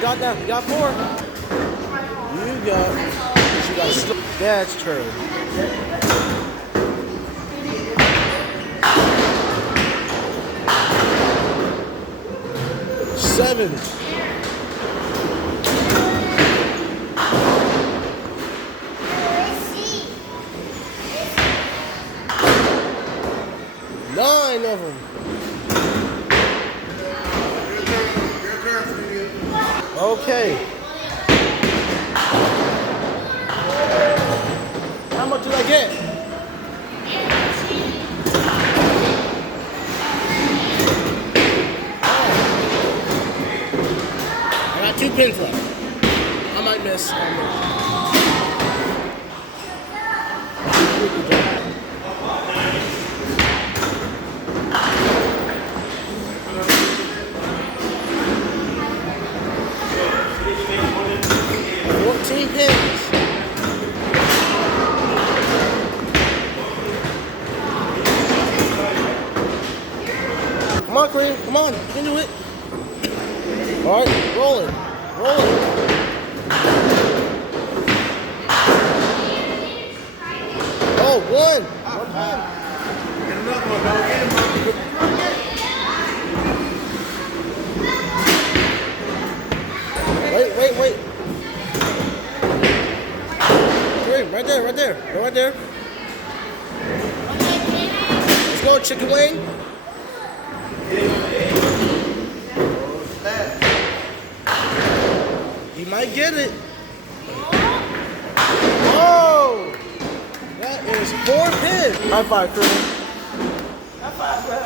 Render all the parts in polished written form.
got that. You got 4. You got Dad's turn. 7. 9 of them. Okay. How much did I get? I got 2 pins left. I might miss. 14 pins. Come on, Kareem. Come on. You can do it. All right. Roll it. Roll it. Oh, 1. 1 pin. Get another one, dog. Get him, Wait. Kareem, right there. Go right there. Let's go, chicken wing. He might get it. Oh! That is 4 pins. High 5, Kareem. High 5, bro.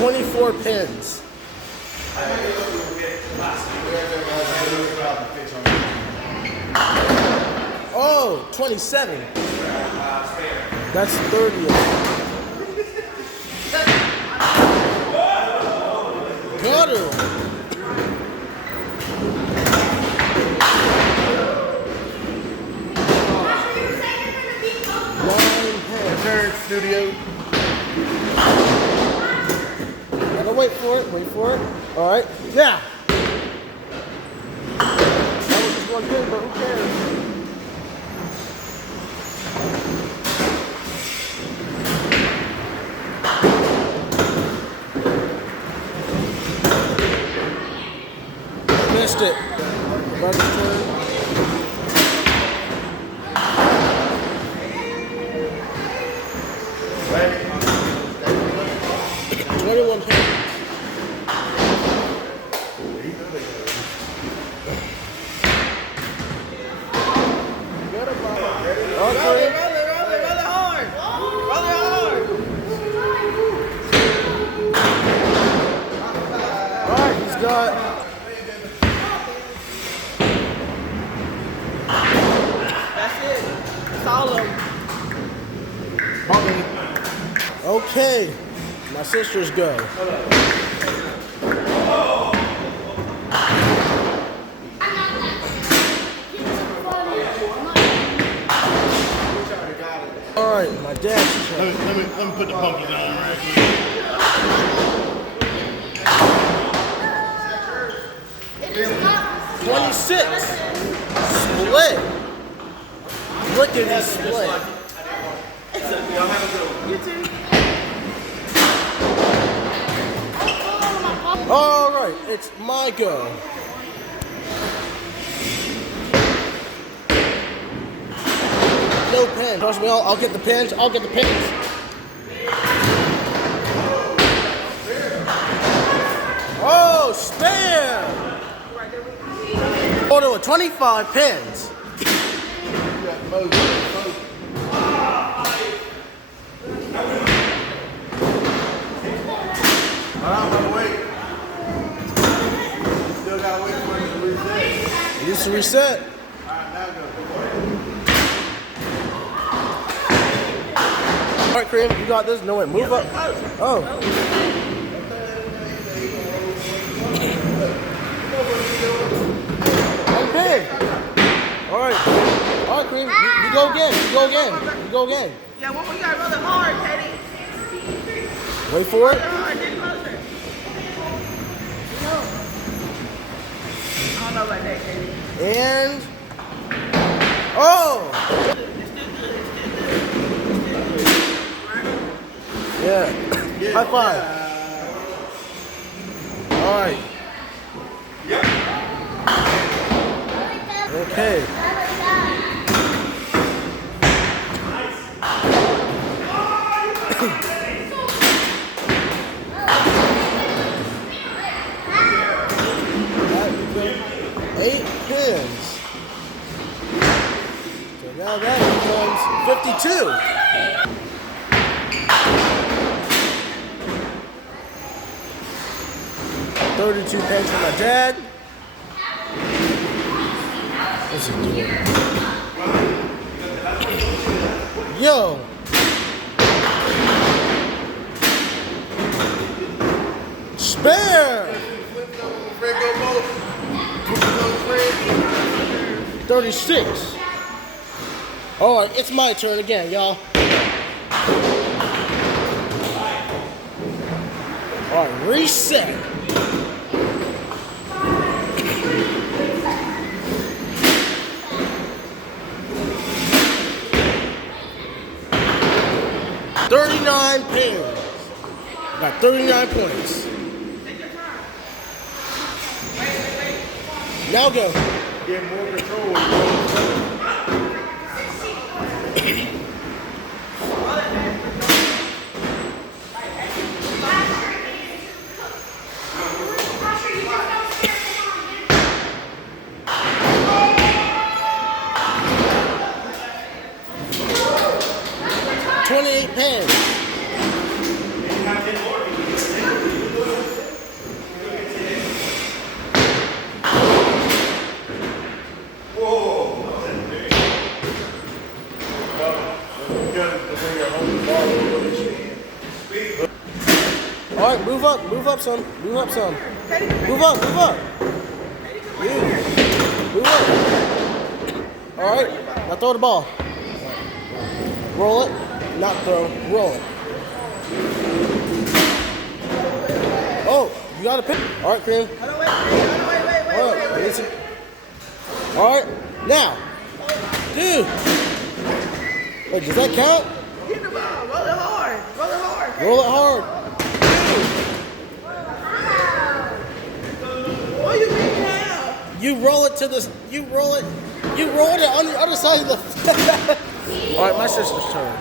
24 pins. Oh, 27. That's 30. Got her. Turn, studio. Gotta wait for it. All right. Yeah. That was just 1 pin, but who cares? Missed it. Brother's turn. Ready? 21 pins. Roll it hard. Roll it hard. All right, he's got. That's it. That's all of them. Okay, my sisters go. All right, my dad's turn. Let me put the pumpkin on right quick. It is not 26. Split. Look at this split. You too. All right, it's my go. No pen. Trust me, I'll get the pins. I'll get the pins. Oh, spare! Total of 25 pins. Still gotta wait for it to reset. It needs to reset. Alright, now go. All right, Kareem, you got this. No way, move up. Oh. One pin. All right, Kareem, You go again. You go again. You go again. Yeah, one more. You gotta roll it hard, Teddy. Wait for Roll it. it hard. Get closer. I don't know about that, Teddy. And oh, yeah. High five. All right. Okay. That becomes 8 pins. So now that becomes 52. $32 for my dad. What's he doing? Yo! Spare! 36. Alright, it's my turn again, y'all. Alright, reset. $39 pins. Got 39 points. Now go. Get more control. $28 pins. All right, move up some, move up some. Move up. Move up. All right, now throw the ball. Roll it, not throw, roll it. Oh, you got a pick. All right, Cream. Wait. All right, now, dude. Wait, does that count? Get the ball. Roll it hard. Roll it hard. What you mean now? You roll it to the. You roll it on the other side of the. All right, my sister's turn.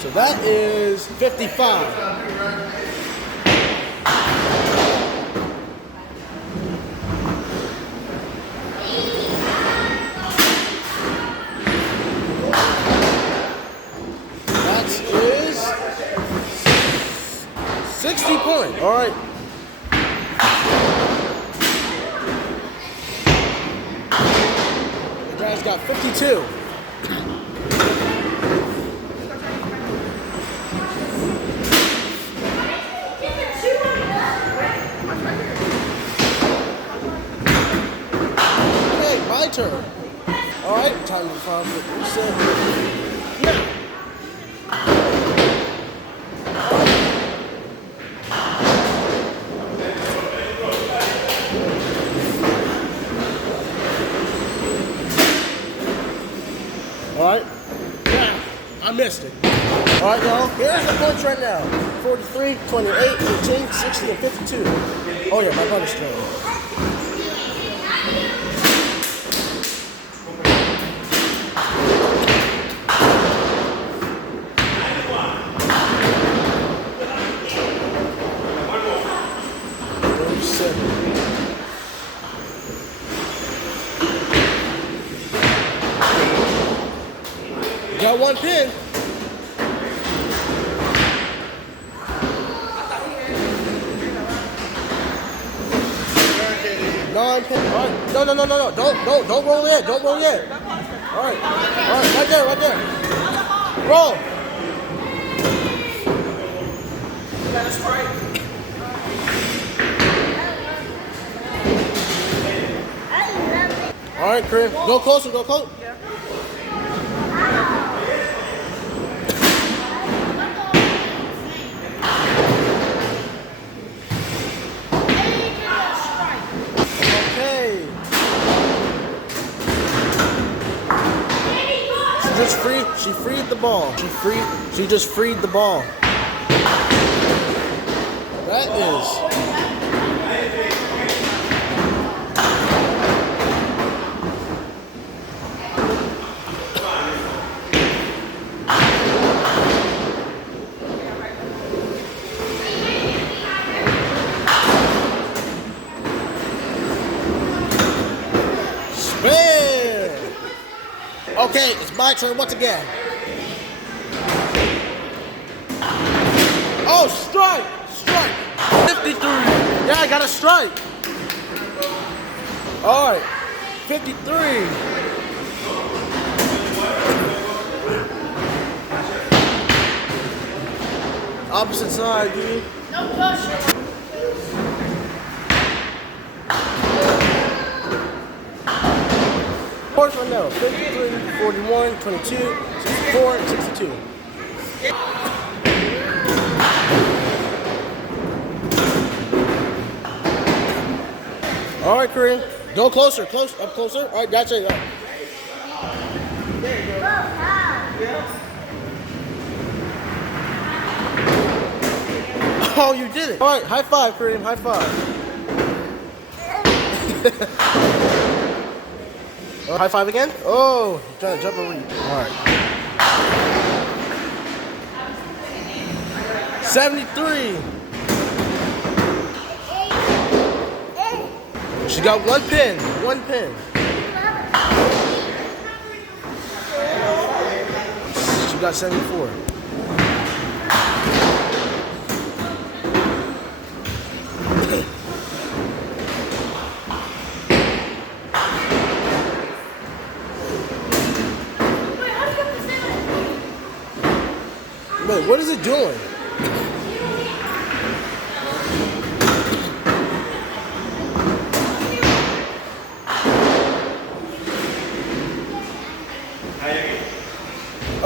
So that is 55. That is 60 points. All right. The guy's got 52. Okay, my turn. All right, time to find what you said. Now. All right. Now, I missed it. All right, y'all. Here's the points right now. 43, 28, 18, 60, and 52. Oh, yeah, my brother's turn. Got one pin. Nine pin. All right. No. Don't roll yet. Don't roll yet. All right. Right there. Roll. All right, Kareem. Go closer, go close. Okay. She freed the ball. She just freed the ball. That is. Spin! Okay, it's my turn once again. Oh, strike! Strike! 53. Yeah, I got a strike. All right, 53. Opposite side, dude. No pressure. Fourth one now, 53, 41, 22, 64, 62. All right, Kareem. Go closer, up closer. All right, that's it. Oh, you did it. All right, high five, Kareem, high five. Oh, high five again? Oh, he's trying to jump over you. All right. 73. She got one pin. One pin. She got 74. Wait, what is it doing?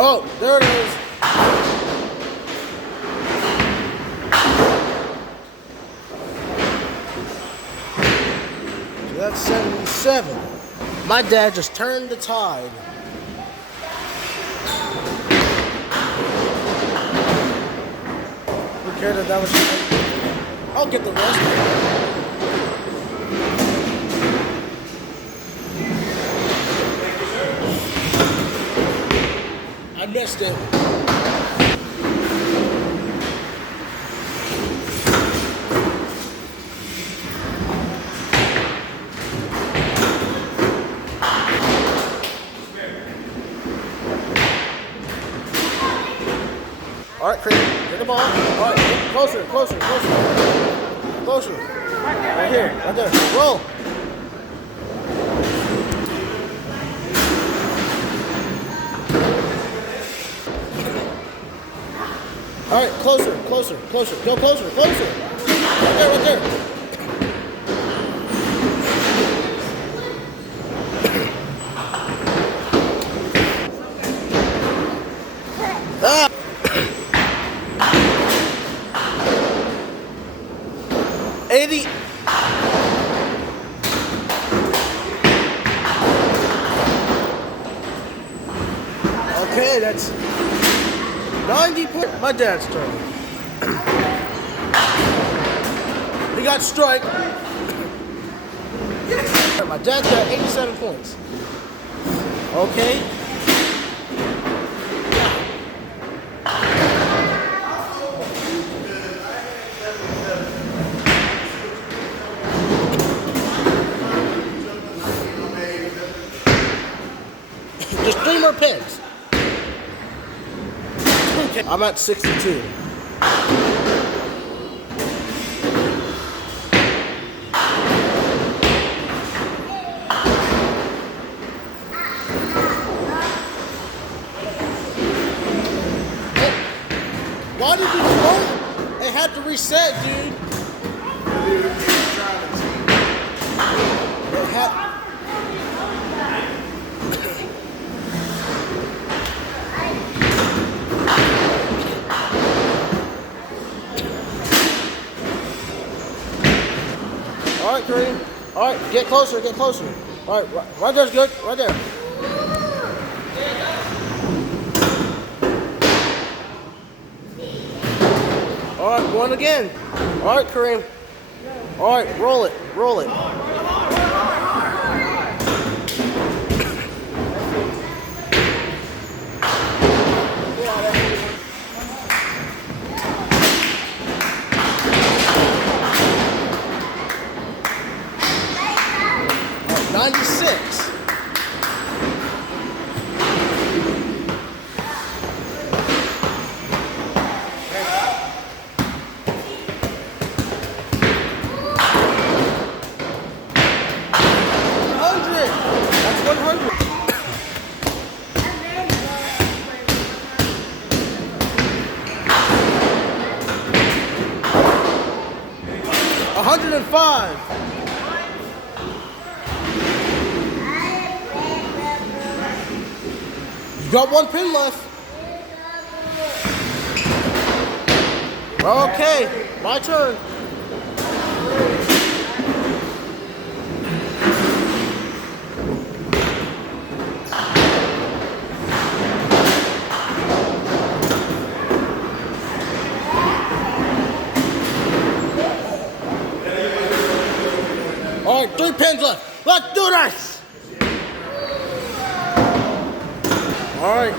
Oh, there it is. So that's 77. My dad just turned the tide. Who cared if that was? I'll get the rest. I missed it. All right, Chris, get the ball. All right, closer. Closer. Right here, right there. Roll. All right, closer. Go closer. Right there. Ah! 80. Okay, that's 90 points. My dad's turn. He got strike. My dad's got 87 points. Okay. Just 3 more pins. Okay. I'm at 62. Why did you go? It had to reset, dude. It had. All right, Kareem. All right, get closer, get closer. All right, right there's good, right there. All right, one again. All right, Kareem. All right, roll it, roll it. All right, 96. That's 100. 105. You got one pin left. Okay, my turn. All right, 3 pins left. Let's do this. All right.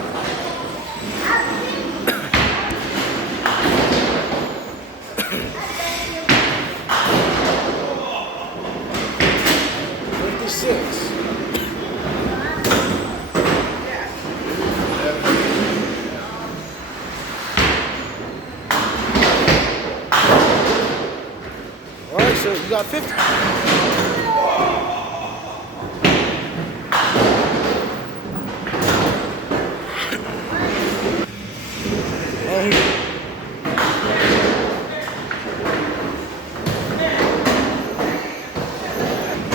All right, so you got 50.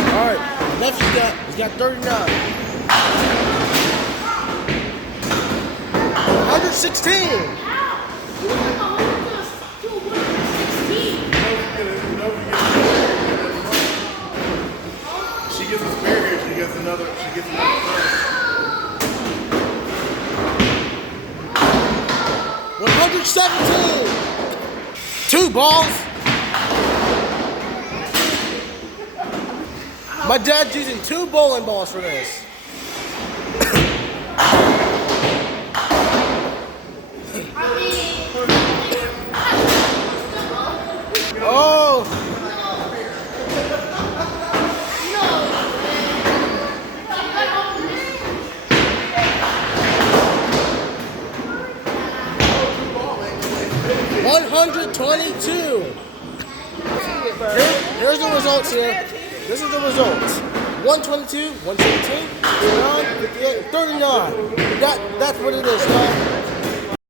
All right, left he's got 39. 116. She gets a spare here. She gets another. She gets another. 117. 2 balls. My dad's using 2 bowling balls for this. Oh. $122. Here's the results here. This is the results. 122, 117, 59, 58, 39. That's what it is, y'all.